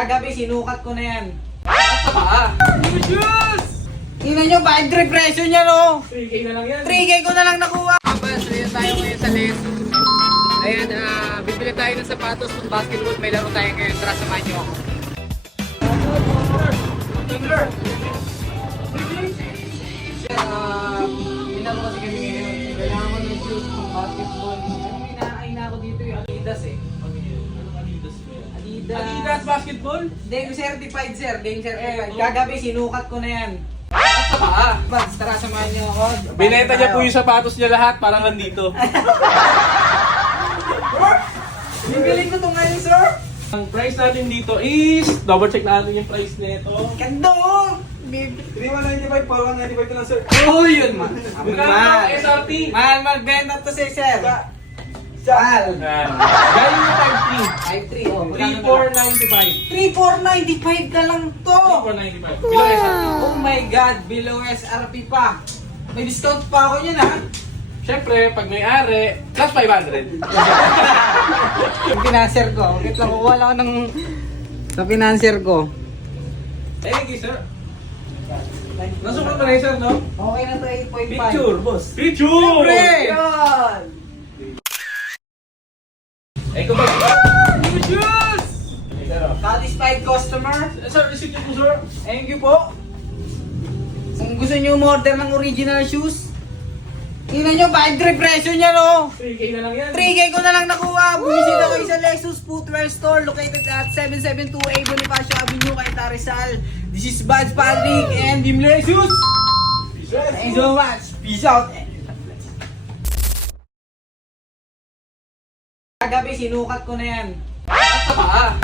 Kagabi, sinukat ko na yan. Ah! Tingnan nyo, bad repression niya, no? 3K na lang yan. 3K ko na lang nakuha. So yun tayo ngayon sa Les. Ayan, bibili tayo ng sapatos ng basketball. May laro tayo ngayon. Tara, samahan nyo ako. Minako kasi kami ngayon. Kailangan ko ng shoes ng basketball. Yung pinakain na ako dito yung Adidas eh. Adidas mo yan. Adidas. Adidas basketball? Game certified, sir. Game certified. Kagabi, sinukat ko na yan. Ah! Bags, tara, samahan niyo ako. Binenta niya po yung sapatos niya lahat, parang nandito. Bibiling ko to ngayon, sir. Ang price natin dito is, double check natin yung price nito. Ganda, oh. 3,195, 4,195 na lang sir. Oh, yun, man. Magkano ang SRP? Man, magbenta to si sir. Sal. Galing na 5-3, oh. 5,3. 3,495 ka lang to. 3,495. Below SRP. Oh my God, below SRP pa. May discount pa ako yun, ha? Siyempre, pag may-ari, plus 500. Yung financer ko, wait lang, wala ako ng sa financer ko. Thank you sir. Nasukat mo na yun sir, no? Okay na to, 8.5. Picture, boss. Picture! Siyempre! Yan! Eh, kung ba? Shoes! Satisfied customer? Sir, receipt niyo po sir. Thank you po. Kung gusto nyo umorder ng original shoes, tingnan nyo, bad repression niya, no? 3K na lang yan. 3K ko na lang nakuha. Bumisita kayo sa Lexus Footwear Store located at 772A Bonifacio Avenue, Cainta, Rizal. This is Bad Patrick and Team Lexus. Thank you so much. Peace out. Kagabi, sinukat ko na yan. Ah!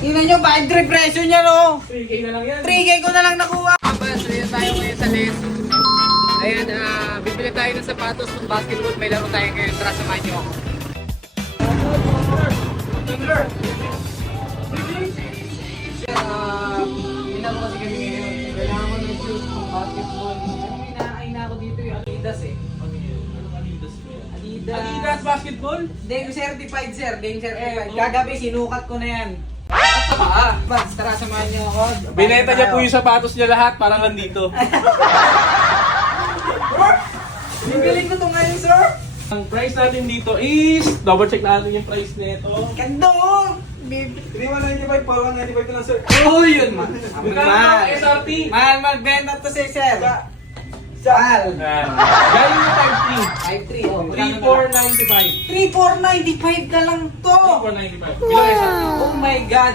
Tingnan nyo, bad repression niya, no? 3K na lang yan. 3K ko na lang nakuha. So yun tayo ngayon sa Les. Ayan, bibili tayo ng sapatos ng basketball. May laro tayo ngayon. Tara, samahan nyo ako. Minako kasi kami ngayon. Kailangan ko ng shoes ng basketball. Yung pinakain na ako dito yung Adidas eh. Adidas mo yan. Adidas. Adidas basketball? Game certified, sir. Game certified. Kagabi, sinukat ko na yan. Ah! Bags, tara, samahan niyo ako. Binenta niya po yung sapatos niya lahat, parang nandito. Bibiling ko to ngayon, sir. Ang price natin dito is, double check natin yung price nito. Ganda, oh. 3,195, 4,195 na lang sir. Oh, yun, man. Magkano ang SRP? Man, magbenta to si sir. Sal. Galing na 5-3, oh. 5,3. 3,495. 3,495 ka lang to. 3,495. Below SRP. Oh my God.